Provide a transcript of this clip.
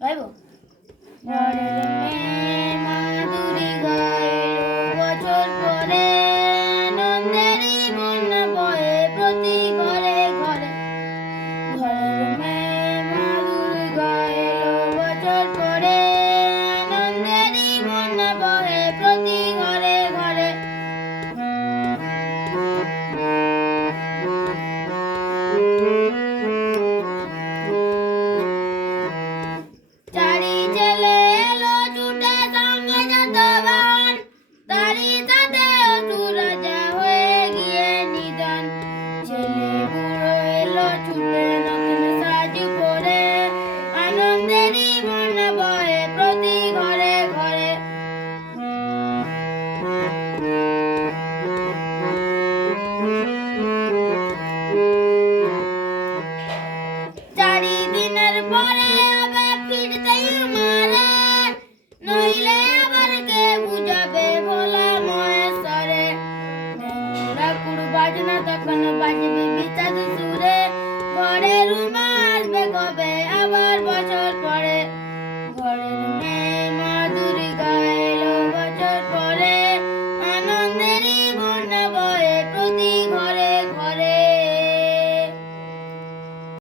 গাইব ছুটে নতুন সাজ পরে আনন্দেরই মন বয়ে প্রতি ঘরে ঘরে চারি দিনের পরে আবার ফিরতে আমারে নইলে আবার কে বাজনা তখন